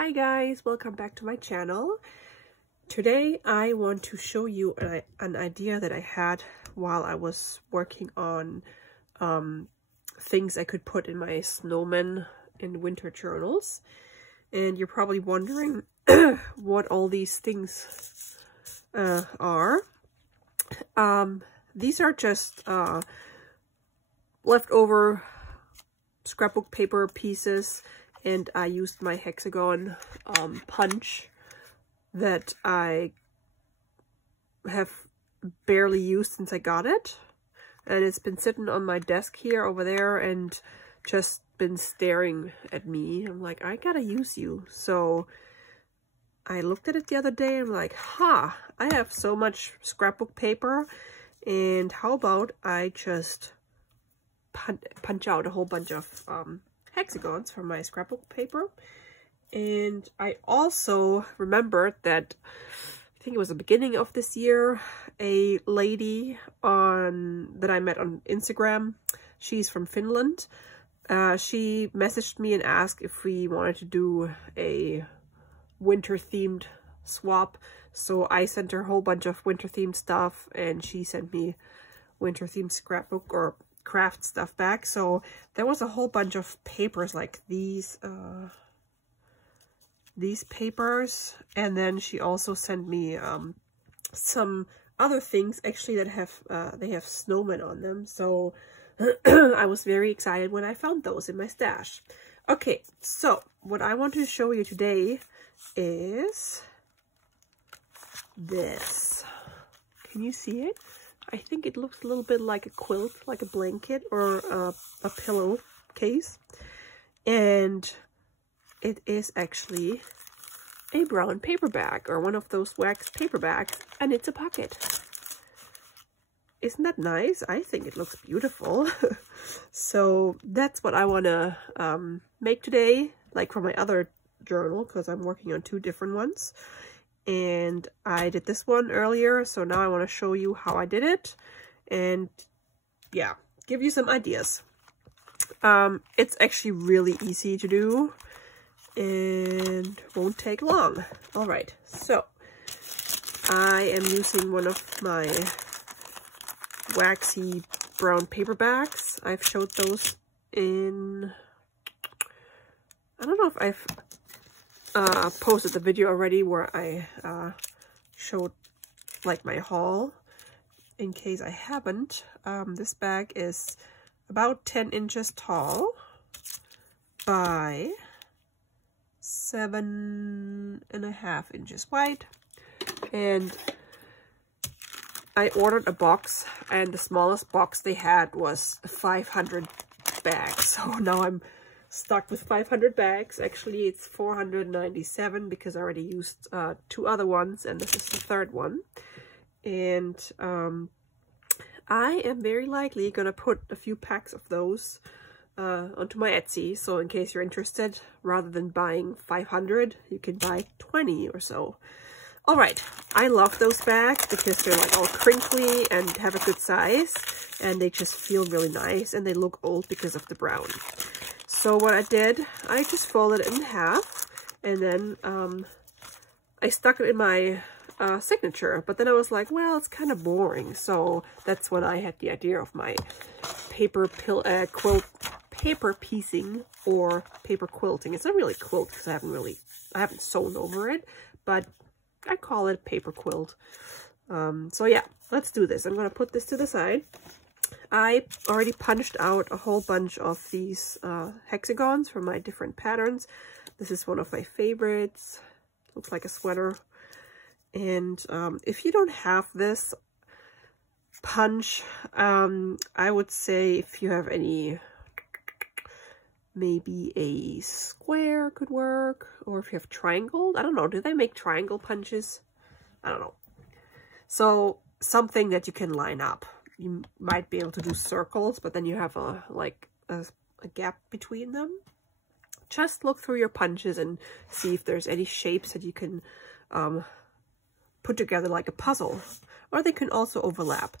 Hi guys, welcome back to my channel. Today I want to show you an idea that I had while I was working on things I could put in my snowman and winter journals. And you're probably wondering what all these things are. These are just leftover scrapbook paper pieces, and I used my hexagon punch that I have barely used since I got it, and it's been sitting on my desk here over there and just been staring at me. I'm like, I gotta use you. So I looked at it the other day and I'm like, I have so much scrapbook paper, and how about I just punch out a whole bunch of hexagons from my scrapbook paper. And I also remembered that I think it was the beginning of this year, a lady that I met on Instagram, she's from Finland, she messaged me and asked if we wanted to do a winter themed swap. So I sent her a whole bunch of winter themed stuff, and she sent me winter themed scrapbook or craft stuff back. So there was a whole bunch of papers like these papers, and then she also sent me some other things actually that have they have snowmen on them. So I was very excited when I found those in my stash. Okay, so what I want to show you today is this. Can you see it? I think it looks a little bit like a quilt, like a blanket or a pillow case. And it is actually a brown paper bag, or one of those wax paper bags, and it's a pocket. Isn't that nice? I think it looks beautiful. So that's what I want to make today, like for my other journal, because I'm working on two different ones. And I did this one earlier, so now I want to show you how I did it and yeah, give you some ideas. It's actually really easy to do and won't take long. All right, so I am using one of my waxy brown paper bags. I've showed those in, I don't know if I've posted the video already where I showed like my haul. In case I haven't, this bag is about 10 inches tall by 7.5 inches wide, and I ordered a box, and the smallest box they had was 500 bags. So now I'm stuck with 500 bags. Actually, it's 497 because I already used two other ones, and this is the third one. And I am very likely gonna put a few packs of those onto my Etsy. So in case you're interested, rather than buying 500, you can buy 20 or so. All right, I love those bags because they're like all crinkly and have a good size, and they just feel really nice, and they look old because of the brown. So what I did, I just folded it in half, and then I stuck it in my signature. But then I was like, well, it's kind of boring. So that's when I had the idea of my quilt paper piecing or paper quilting. It's not really quilt because I haven't sewn over it, but I call it paper quilt. So yeah, let's do this. I'm gonna put this to the side. I already punched out a whole bunch of these hexagons from my different patterns. This is one of my favorites. Looks like a sweater. And if you don't have this punch, I would say if you have any, maybe a square could work, or if you have triangle. I don't know, do they make triangle punches? I don't know. So something that you can line up. You might be able to do circles, but then you have a gap between them. Just look through your punches and see if there's any shapes that you can put together like a puzzle, or they can also overlap.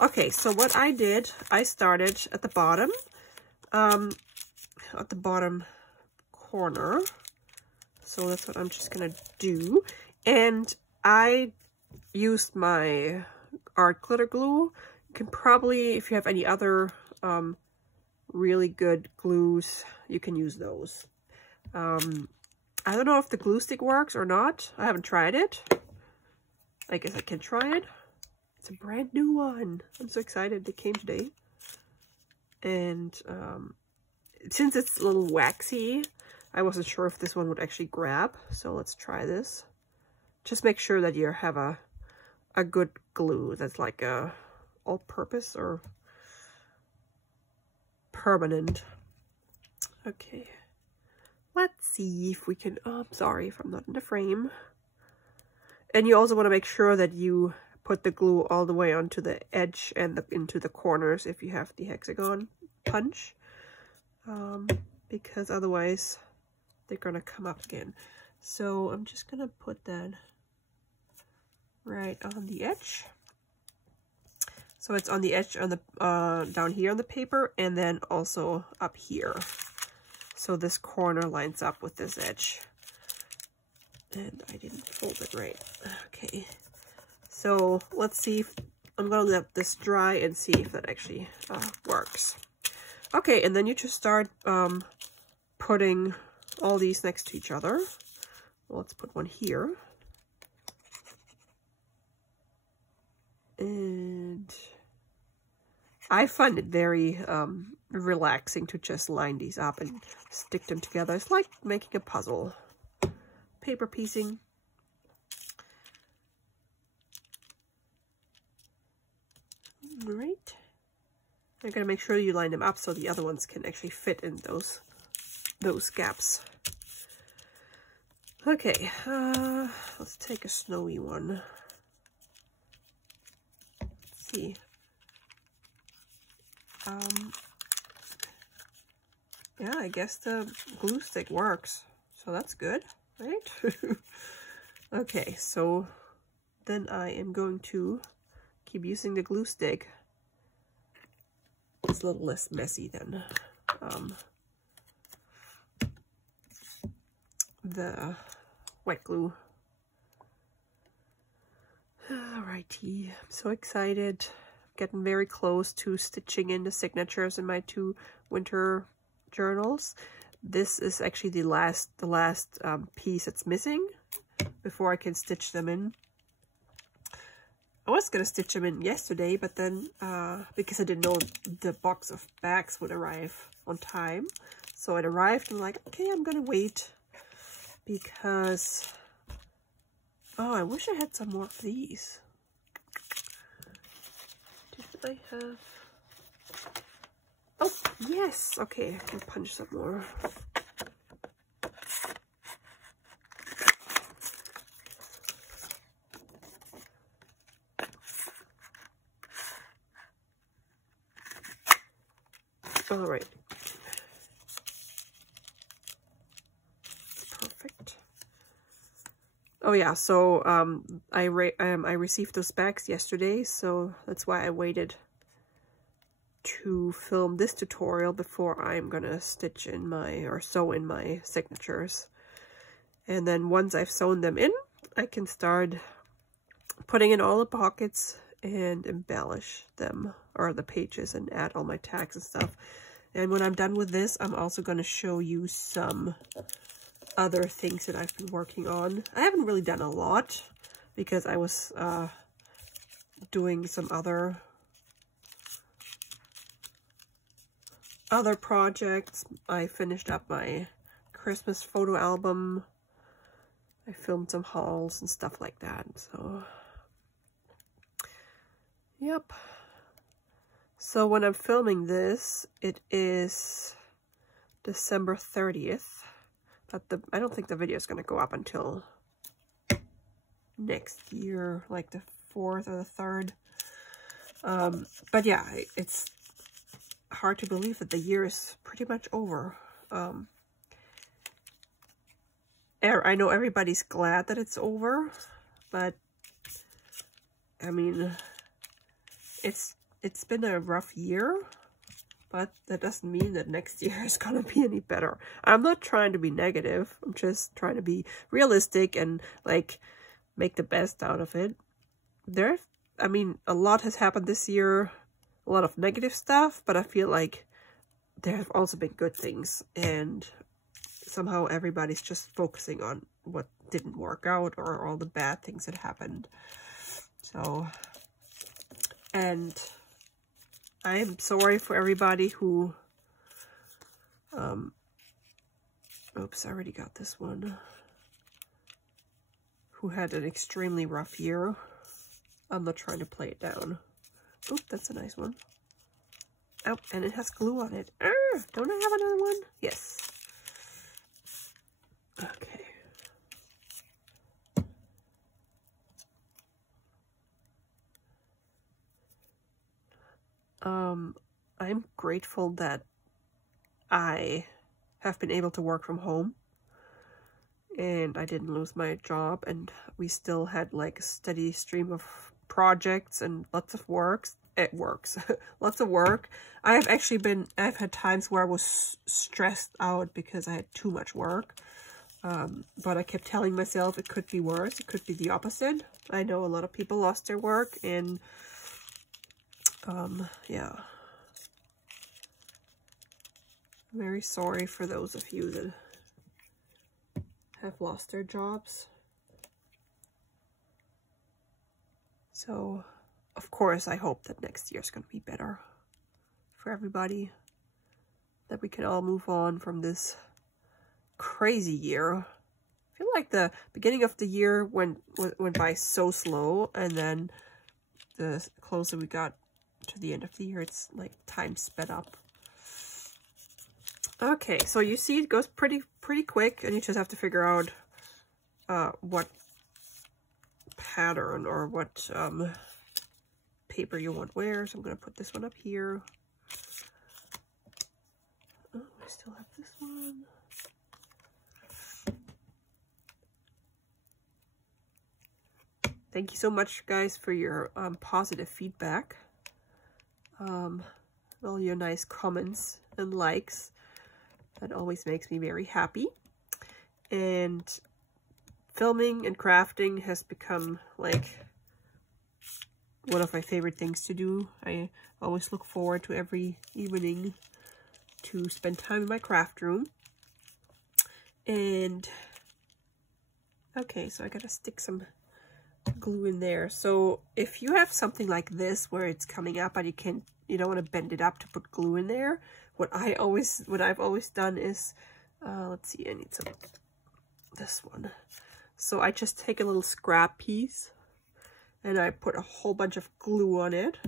Okay, so what I did, I started at the bottom corner. So that's what I'm just gonna do. And I used my art glitter glue. You can probably, if you have any other really good glues, you can use those. I don't know if the glue stick works or not. I haven't tried it. I guess I can try it. It's a brand new one. I'm so excited. It came today. And since it's a little waxy, I wasn't sure if this one would actually grab. So let's try this. Just make sure that you have a good glue that's like a all-purpose or permanent. Okay. Let's see if we can, oh, I'm sorry if I'm not in the frame. And you also want to make sure that you put the glue all the way onto the edge and into the corners if you have the hexagon punch. Because otherwise they're going to come up again. So I'm just going to put that right on the edge. So it's on the edge on the down here on the paper, and then also up here. So this corner lines up with this edge. And I didn't fold it right. Okay. So let's see if I'm gonna let this dry and see if that actually works. Okay, and then you just start putting all these next to each other. Well, let's put one here. And I find it very relaxing to just line these up and stick them together. It's like making a puzzle. Paper piecing. All right. You're gonna make sure you line them up so the other ones can actually fit in those gaps. Okay, let's take a snowy one. Let's see. Yeah, I guess the glue stick works, so that's good, right? Okay, so then I am going to keep using the glue stick. It's a little less messy than the wet glue. Alrighty, I'm so excited. Getting very close to stitching in the signatures in my 2 winter journals. This is actually the last piece that's missing before I can stitch them in. I was gonna stitch them in yesterday, but then because I didn't know the box of bags would arrive on time, so it arrived and I'm like, okay, I'm gonna wait because I wish I had some more of these. Did I have? Oh yes, okay, I can punch some more. All right. Perfect. Oh yeah, so I received those bags yesterday, so that's why I waited to film this tutorial before I'm gonna stitch in or sew in my signatures. And then once I've sewn them in, I can start putting in all the pockets and embellish them, or the pages, and add all my tags and stuff. And when I'm done with this, I'm also going to show you some other things that I've been working on. I haven't really done a lot because I was doing some other projects. I finished up my Christmas photo album. I filmed some hauls and stuff like that. So yep. So when I'm filming this, it is December 30th, but I don't think the video is going to go up until next year, like the 4th or the 3rd. But yeah, it's hard to believe that the year is pretty much over. I know everybody's glad that it's over, but I mean, it's been a rough year, but that doesn't mean that next year is gonna be any better. I'm not trying to be negative. I'm just trying to be realistic and like make the best out of it. I mean, a lot has happened this year, a lot of negative stuff, but I feel like there have also been good things, and somehow everybody's just focusing on what didn't work out or all the bad things that happened. So, and I'm sorry for everybody who, oops, I already got this one, who had an extremely rough year. I'm not trying to play it down. Oh, that's a nice one. Oh, and it has glue on it. Don't I have another one? Yes. Okay. I'm grateful that I have been able to work from home and I didn't lose my job, and we still had like a steady stream of projects and lots of works. It works. Lots of work. I've had times where I was stressed out because I had too much work. But I kept telling myself it could be worse. It could be the opposite. I know a lot of people lost their work, and yeah. I'm very sorry for those of you that have lost their jobs. So, of course, I hope that next year's going to be better for everybody. That we can all move on from this crazy year. I feel like the beginning of the year went by so slow, and then the closer we got to the end of the year, it's like time sped up. Okay, so you see it goes pretty quick, and you just have to figure out what pattern or what paper you want where. So I'm going to put this one up here. Oh, I still have this one. Thank you so much, guys, for your positive feedback. All your nice comments and likes. That always makes me very happy. And filming and crafting has become like one of my favorite things to do. I always look forward to every evening to spend time in my craft room. And okay, so I gotta stick some glue in there. So if you have something like this where it's coming up and you don't want to bend it up to put glue in there, what I've always done is let's see, I need this one. So I just take a little scrap piece and I put a whole bunch of glue on it,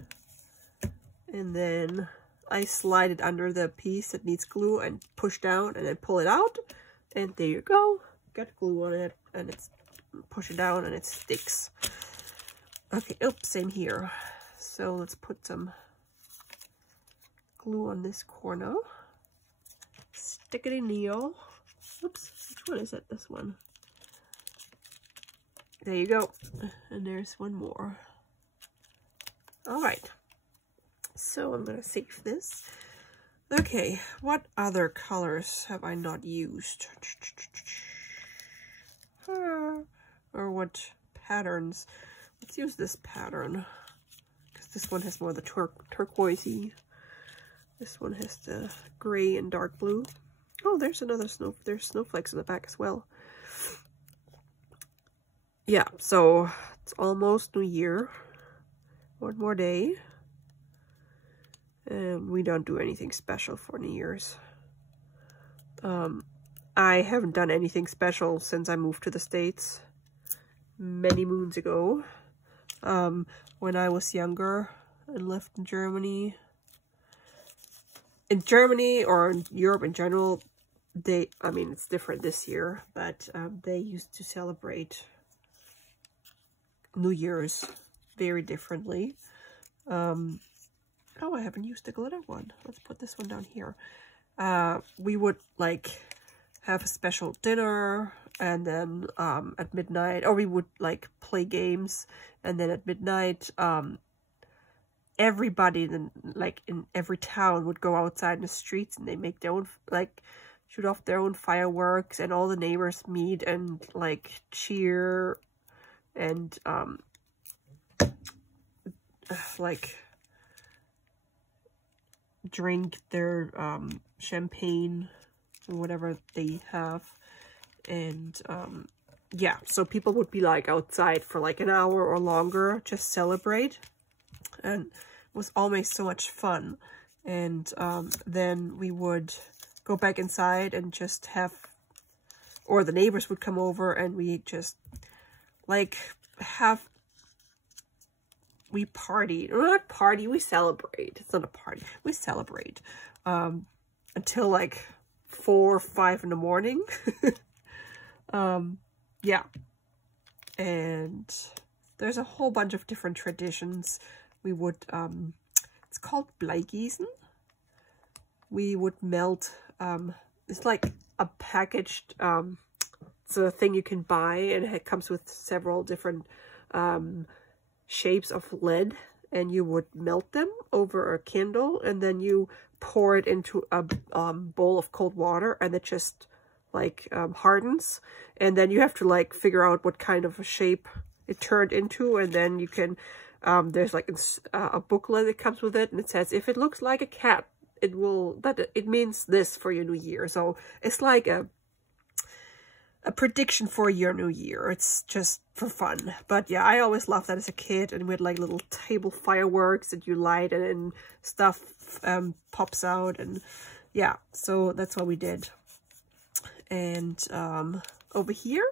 and then I slide it under the piece that needs glue and push down and then pull it out, and there you go, got glue on it, and it's push it down and it sticks. Okay, oops, same here. So let's put some glue on this corner. Stick it in Neo. Oops, which one is it? This one. There you go. And there's one more. All right. So I'm gonna save this. Okay, what other colors have I not used? Or what patterns? Let's use this pattern, because this one has more of the turquoisey. This one has the gray and dark blue. Oh, there's another there's snowflakes in the back as well. Yeah, so it's almost New Year. One more day. And we don't do anything special for New Year's. I haven't done anything special since I moved to the States many moons ago. When I was younger and lived in Germany. In Germany or in Europe in general, I mean, it's different this year, but they used to celebrate New Year's very differently. Oh, I haven't used the glitter one. Let's put this one down here. We would like have a special dinner, and then at midnight, or we would like play games, and then at midnight everybody in every town would go outside in the streets, and they make their own, like, shoot off their own fireworks, and all the neighbors meet and like cheer and like drink their champagne or whatever they have. And yeah, so people would be like outside for like an hour or longer, just celebrate, and it was always so much fun. And then we would go back inside and just have, or the neighbors would come over, and we just like we party, or not party, we celebrate. It's not a party, we celebrate until like 4 or 5 in the morning. Yeah, and there's a whole bunch of different traditions. We would it's called Bleigießen. We would melt it's like a packaged it's a thing you can buy, and it comes with several different shapes of lead, and you would melt them over a candle, and then you pour it into a bowl of cold water, and it just like hardens, and then you have to like figure out what kind of a shape it turned into, and then you can there's like a booklet that comes with it, and it says if it looks like a cat, it means this for your new year. So it's like a prediction for your new year. It's just for fun. But yeah, I always loved that as a kid, and we had like little table fireworks that you light, and stuff pops out, and yeah, so that's what we did. And over here,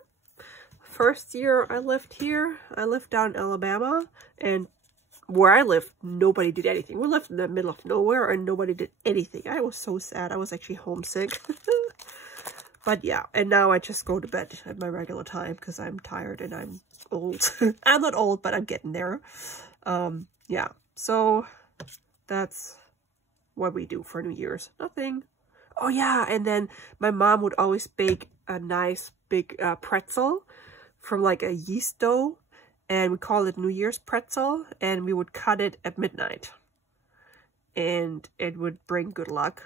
first year I lived here, I lived down in Alabama, and where I lived, nobody did anything. We lived in the middle of nowhere, and nobody did anything. I was so sad. I was actually homesick. But yeah, and now I just go to bed at my regular time because I'm tired and I'm old. I'm not old, but I'm getting there. Yeah, so that's what we do for New Year's. Nothing. Oh yeah, and then my mom would always bake a nice big pretzel from like a yeast dough, and we call it New Year's pretzel, and we would cut it at midnight, and it would bring good luck.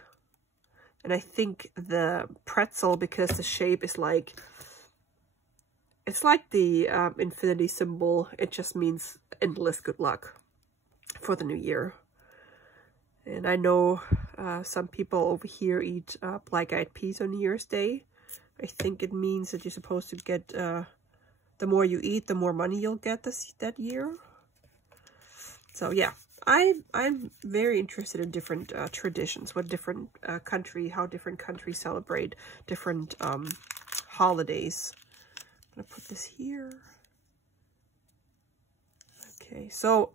And I think the pretzel, because the shape is like, it's like the infinity symbol, it just means endless good luck for the new year. And I know some people over here eat black-eyed peas on New Year's Day. I think it means that you're supposed to get, the more you eat, the more money you'll get that year. So yeah, I'm very interested in different traditions, what different how different countries celebrate different holidays. I'm gonna put this here. Okay, so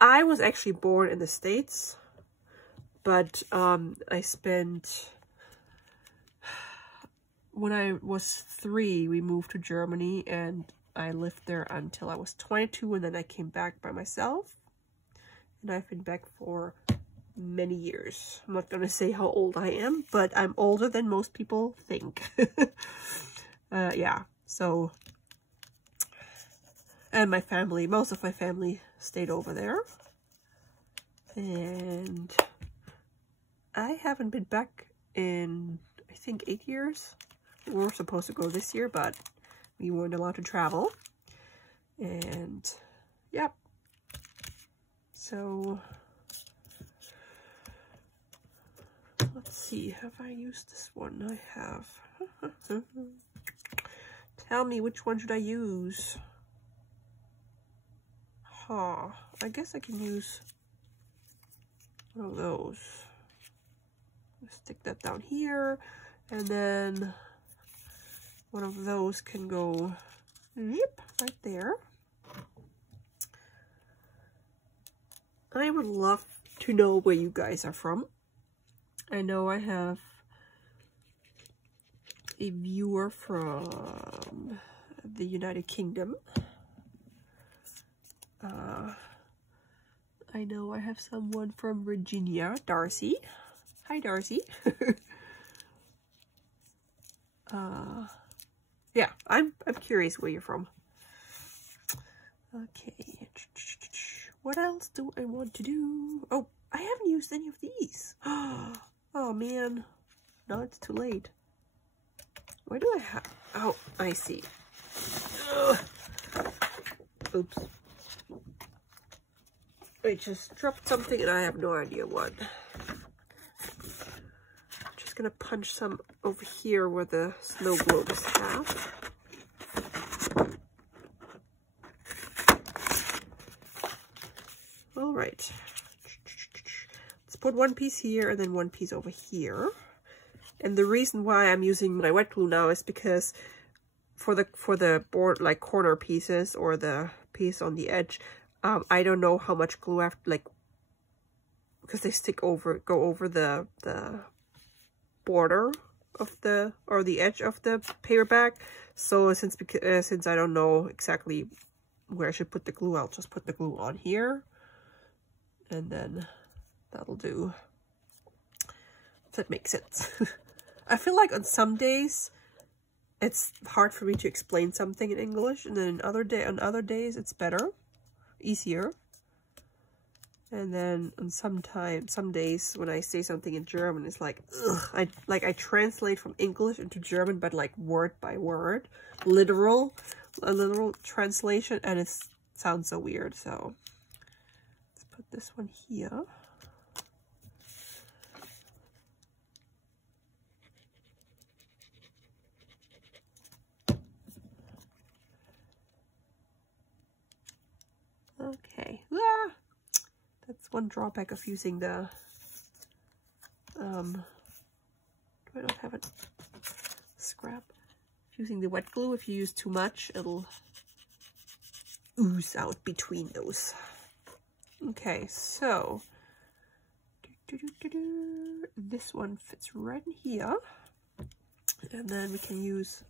I was actually born in the States, but I spent, when I was 3, we moved to Germany, and I lived there until I was 22, and then I came back by myself. And I've been back for many years. I'm not going to say how old I am, but I'm older than most people think. Yeah, so, and my family, most of my family stayed over there. And I haven't been back in, I think, 8 years. We were supposed to go this year, but we weren't allowed to travel. And, yep. So, let's see, have I used this one? I have. Tell me, which one should I use? I guess I can use one of those. Stick that down here, and then one of those can go, yep, right there. I would love to know where you guys are from. I know I have a viewer from the United Kingdom. I know I have someone from Virginia, Darcy. Hi, Darcy. Yeah, I'm curious where you're from. Okay. what else do I want to do? Oh, I haven't used any of these. Oh man, now it's too late. Why do I have? Oh, I see. Ugh. Oops. I just dropped something and I have no idea what. I'm just gonna punch some over here where the snow globes have. All right. Let's put one piece here and then one piece over here. And the reason why I'm using my wet glue now is because for the board, like corner pieces or the piece on the edge, I don't know how much glue I have, like, because they go over the border of the, or the edge of the paperback. So since I don't know exactly where I should put the glue, I'll just put the glue on here, and then that'll do. If that makes sense. I feel like on some days it's hard for me to explain something in English, and then on other days it's better, easier. And then on some days when I say something in German, it's like, ugh, I translate from English into German, but like word by word, a literal translation, and it sounds so weird. So let's put this one here. Okay, that's one drawback of using the, I don't have it, scrap. Using the wet glue, if you use too much, it'll ooze out between those. Okay, so, this one fits right in here. And then we can use,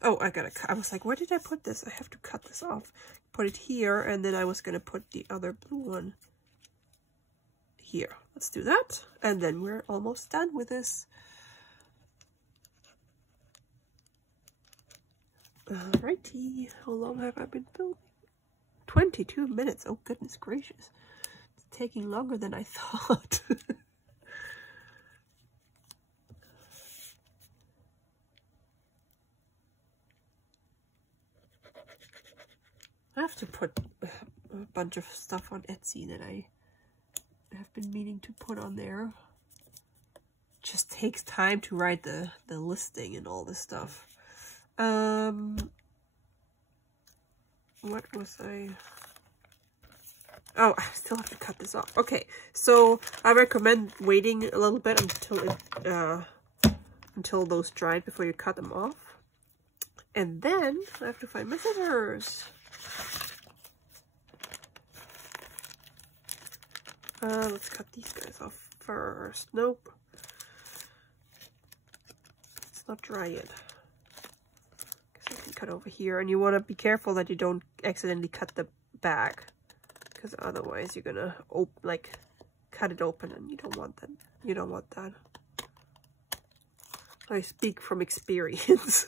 oh, I was like, where did I put this? I have to cut this off. Put it here, and then I was going to put the other blue one here. Let's do that. And then we're almost done with this. Alrighty. How long have I been filming? 22 minutes. Oh, goodness gracious. It's taking longer than I thought. I have to put a bunch of stuff on Etsy that I have been meaning to put on there. It just takes time to write the listing and all this stuff. What was I? Oh, I still have to cut this off. Okay, so I recommend waiting a little bit until those dried before you cut them off. And then I have to find my scissors. Let's cut these guys off first. Nope. It's not dry yet. Because I can cut over here. And you want to be careful that you don't accidentally cut the back. Because otherwise you're gonna cut it open, and you don't want that. You don't want that. I speak from experience.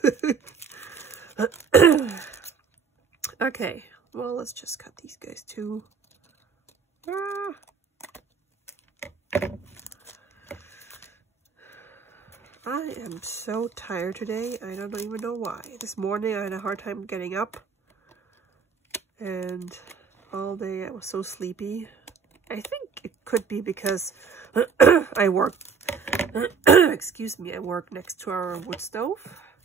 Okay, well, let's just cut these guys too. Ah. I am so tired today. I don't even know why. This morning I had a hard time getting up, and all day I was so sleepy. I think it could be because I work excuse me, I work next to our wood stove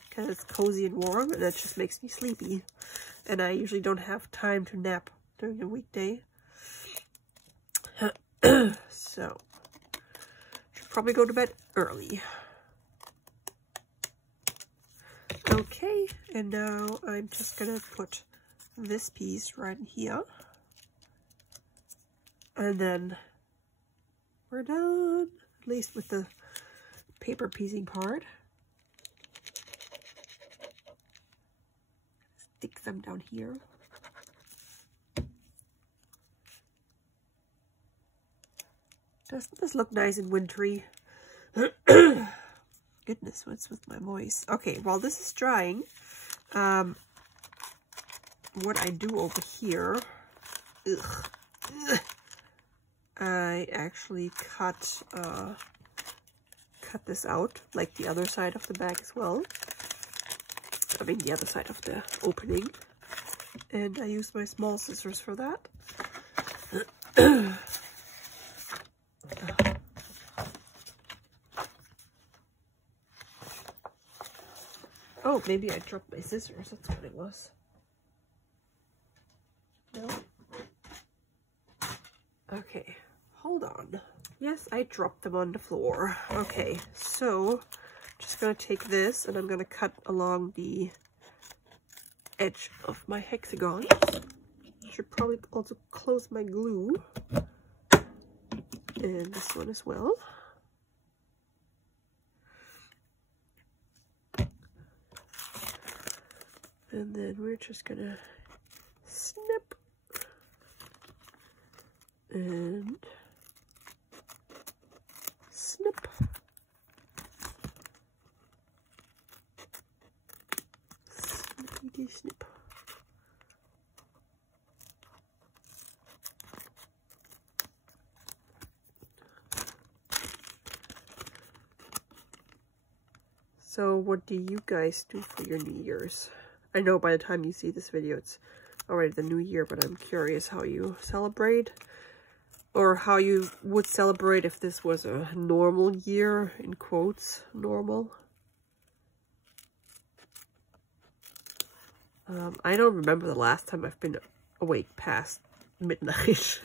because it's cozy and warm, and that just makes me sleepy, and I usually don't have time to nap during a weekday. So should probably go to bed early. Okay, and now I'm just gonna put this piece right in here, and then we're done, at least with the paper piecing part. Stick them down here. Doesn't this look nice and wintry? Goodness, what's with my voice? Okay, while this is drying, what I do over here, I actually cut this out, like the other side of the bag as well. I mean the other side of the opening. And I use my small scissors for that. Oh, maybe I dropped my scissors. That's what it was. No? Okay, hold on. Yes, I dropped them on the floor. Okay, so just gonna take this and I'm gonna cut along the edge of my hexagon. Should probably also close my glue. And this one as well. And then we're just gonna snip and snip. Snippity snip. So what do you guys do for your New Year's? I know by the time you see this video, it's already the new year, but I'm curious how you celebrate, or how you would celebrate if this was a normal year, in quotes, normal. I don't remember the last time I've been awake past midnight.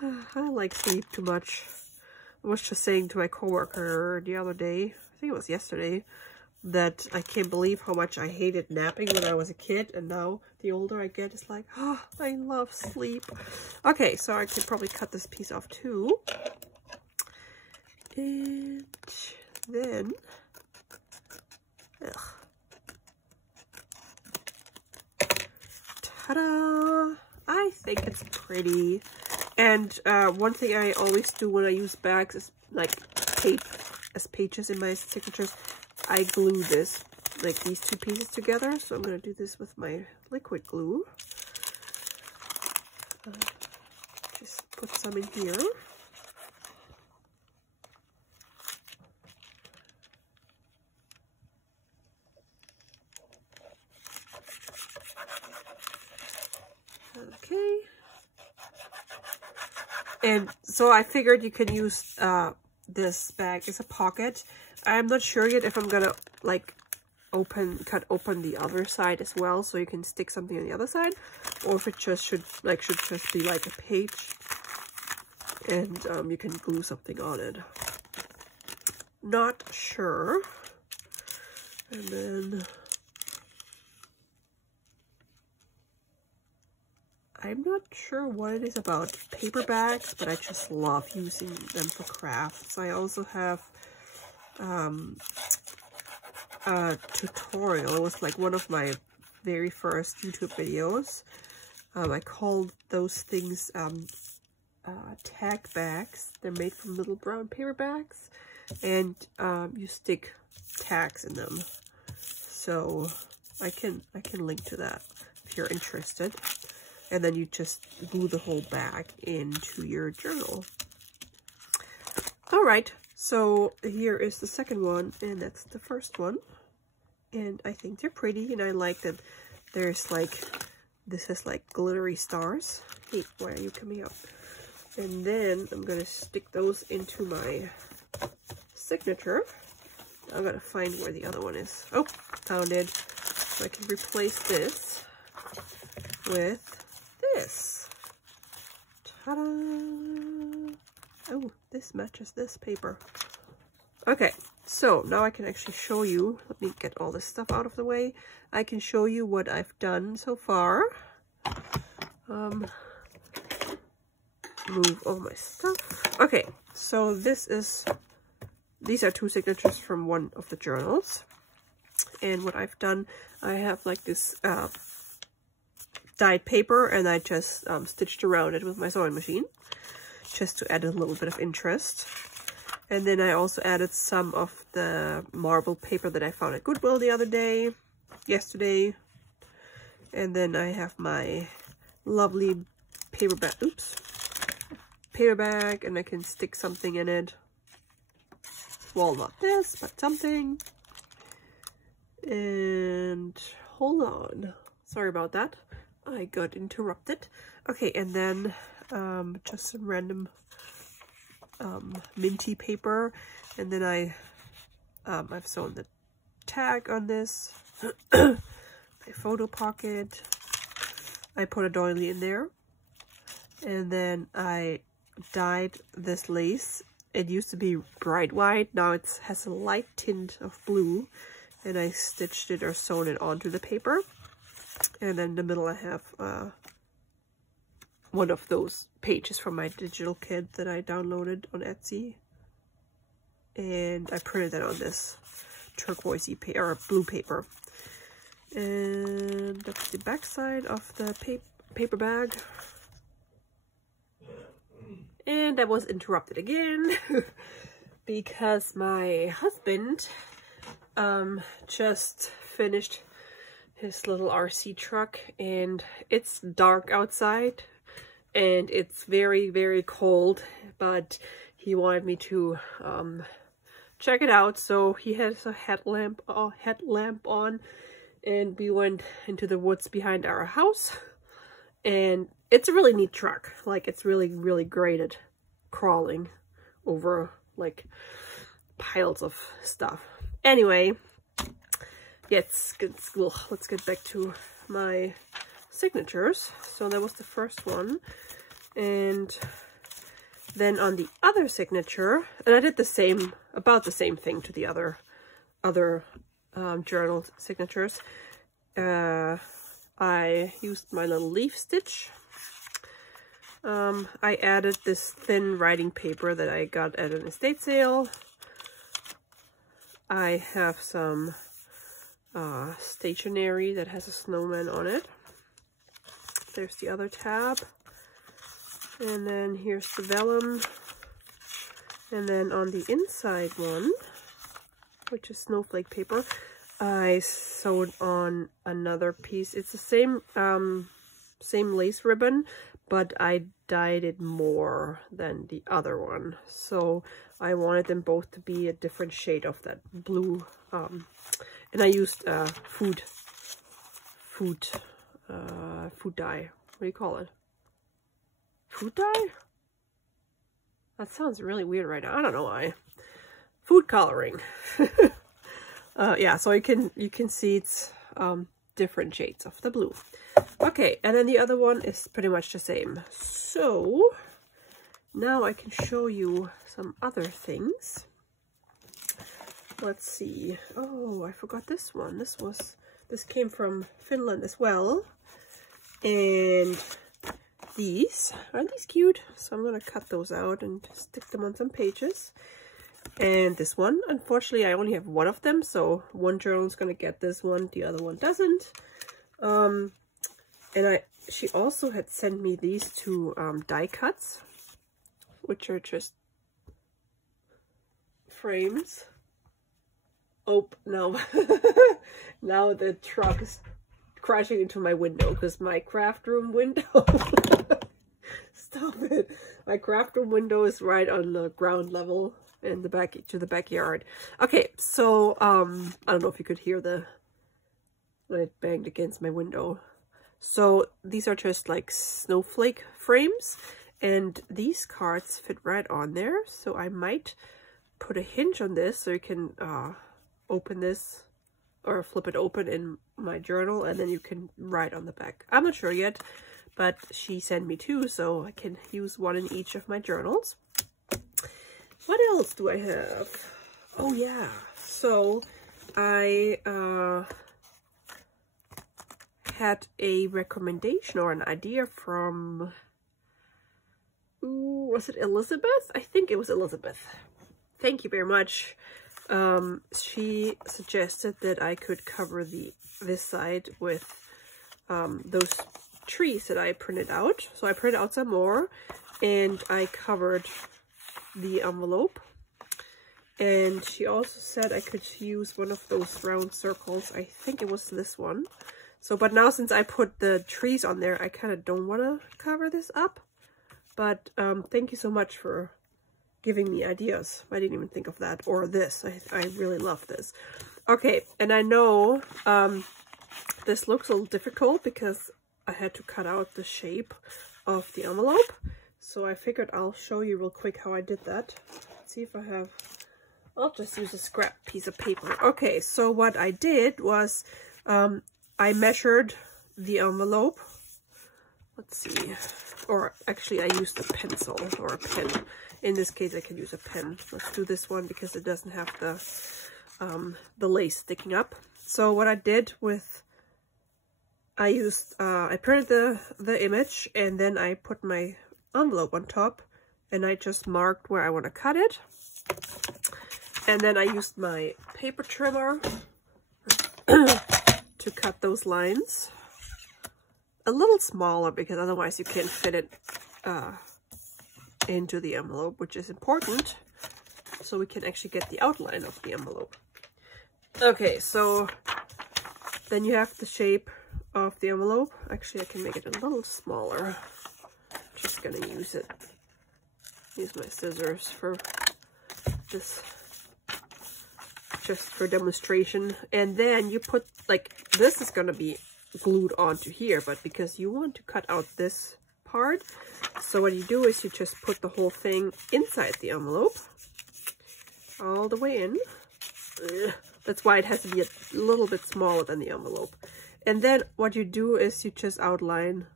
I like sleep too much. I was just saying to my coworker the other day, I think it was yesterday, that I can't believe how much I hated napping when I was a kid, and now the older I get, it's like, oh, I love sleep. Okay, so I could probably cut this piece off too. And then, ta-da! I think it's pretty. And one thing I always do when I use bags is like tape as pages in my signatures. I glue this, like these two pieces together. So I'm going to do this with my liquid glue. Just put some in here. Okay. And so I figured you can use this bag as a pocket. I'm not sure yet if I'm gonna like cut open the other side as well, so you can stick something on the other side, or if it just should just be like a page, and you can glue something on it. Not sure. And then I'm not sure what it is about paper bags, but I just love using them for crafts. I also have a tutorial. It was like one of my very first YouTube videos. I called those things tag bags. They're made from little brown paper bags, and you stick tags in them. So I can link to that if you're interested. And then you just glue the whole bag into your journal. All right, so here is the second one, and that's the first one. And I think they're pretty, and I like that there's like, this is like glittery stars. Hey, why are you coming out? And then I'm gonna stick those into my signature. I'm gonna find where the other one is. Oh, found it. So I can replace this with this. Ta-da! Oh, this matches this paper. Okay, so now I can actually show you. Let me get all this stuff out of the way. I can show you what I've done so far. Move all my stuff. Okay, so these are two signatures from one of the journals. And what I've done, I have like this dyed paper, and I just stitched around it with my sewing machine just to add a little bit of interest. And then I also added some of the marble paper that I found at Goodwill the other day, yesterday. And then I have my lovely paper bag. Oops. Paper bag, and I can stick something in it. Well, not this, but something. And hold on. Sorry about that. I got interrupted. Okay, and then just some random minty paper, and then I've sewn the tag on this. My photo pocket. I put a doily in there, and then I dyed this lace. It used to be bright white, now it has a light tint of blue, and I stitched it or sewn it onto the paper. And then in the middle I have one of those pages from my digital kit that I downloaded on Etsy, and I printed that on this turquoisey or blue paper. And that's the back side of the paper bag. And I was interrupted again because my husband just finished his little RC truck, and it's dark outside and it's very, very cold, but he wanted me to check it out. So he has a headlamp on, and we went into the woods behind our house, and it's a really neat truck. Like, it's really, really great at crawling over like piles of stuff. Anyway, let's get back to my signatures. So that was the first one, and then on the other signature, and I did about the same thing to the other journal signatures. I used my little leaf stitch. I added this thin writing paper that I got at an estate sale. I have some stationery that has a snowman on it. There's the other tab. And then here's the vellum. And then on the inside one, which is snowflake paper, I sewed on another piece. It's the same lace ribbon, but I dyed it more than the other one. So I wanted them both to be a different shade of that blue. And I used food dye. What do you call it? Food dye? That sounds really weird right now. I don't know why. Food coloring. Yeah, so you can see it's different shades of the blue. Okay, and then the other one is pretty much the same. So now I can show you some other things. Let's see. Oh, I forgot this one. This came from Finland as well. And aren't these cute? So I'm gonna cut those out and stick them on some pages. And this one, unfortunately, I only have one of them, so one journal is gonna get this one, the other one doesn't. And she also had sent me these two die cuts, which are just frames. Oh no! Now the truck is crashing into my window because my craft room window. Stop it! My craft room window is right on the ground level in the backyard. Okay, so I don't know if you could hear when it banged against my window. So these are just like snowflake frames, and these cards fit right on there. So I might put a hinge on this so you can open this or flip it open in my journal, and then you can write on the back. I'm not sure yet, but she sent me two, so I can use one in each of my journals. What else do I have? Oh yeah, so I had a recommendation or an idea from, was it Elizabeth? I think it was Elizabeth. Thank you very much. She suggested that I could cover this side with those trees that I printed out. So I printed out some more, and I covered the envelope. And she also said I could use one of those round circles. I think it was this one. So, but now since I put the trees on there, I kind of don't want to cover this up. But thank you so much for giving me ideas. I didn't even think of that. Or this. I really love this. Okay, and I know this looks a little difficult because I had to cut out the shape of the envelope. So I figured I'll show you real quick how I did that. Let's see if I have... I'll just use a scrap piece of paper. Okay, so what I did was I measured the envelope. Let's see. Or actually I used a pencil or a pen. In this case I can use a pen. Let's do this one because it doesn't have the lace sticking up. So what I did with... I printed the image and then I put my envelope on top and I just marked where I want to cut it. And then I used my paper trimmer to cut those lines a little smaller because otherwise you can't fit it into the envelope, which is important so we can actually get the outline of the envelope. Okay, so then you have the shape of the envelope. Actually, I can make it a little smaller. Just gonna use my scissors for this, just for demonstration. And then you put, like, this is gonna be glued onto here, but because you want to cut out this part, so what you do is you just put the whole thing inside the envelope, all the way in. That's why it has to be a little bit smaller than the envelope. And then what you do is you just outline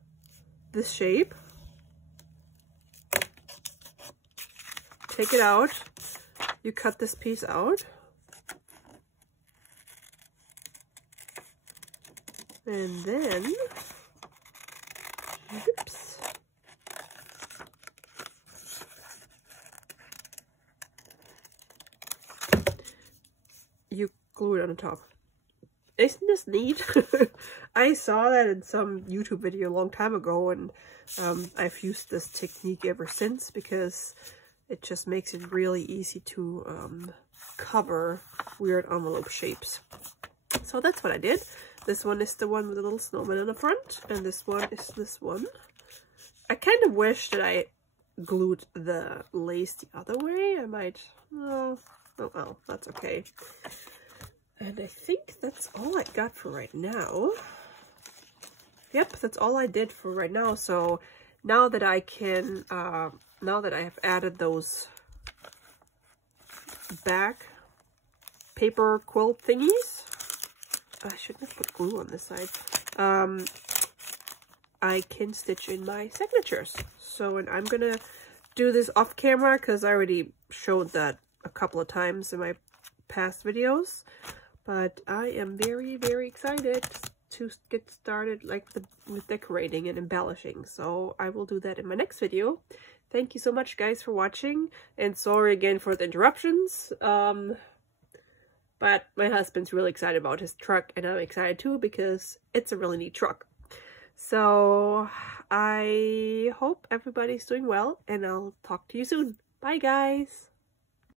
this shape. Take it out. You cut this piece out. And then, oops. You glue it on the top. Isn't this neat? I saw that in some YouTube video a long time ago, and I've used this technique ever since because it just makes it really easy to cover weird envelope shapes. So that's what I did. This one is the one with a little snowman on the front, and this one is this one. I kind of wish that I glued the lace the other way. I might... Oh well, that's okay. And I think that's all I got for right now. Yep, that's all I did for right now. So now that I can, now that I have added those back paper quilt thingies, I shouldn't have put glue on this side. I can stitch in my signatures. So, and I'm gonna do this off camera because I already showed that a couple of times in my past videos. But I am very, very excited to get started with decorating and embellishing. So I will do that in my next video. Thank you so much, guys, for watching. And sorry again for the interruptions. But my husband's really excited about his truck, and I'm excited too because it's a really neat truck. So I hope everybody's doing well, and I'll talk to you soon. Bye, guys.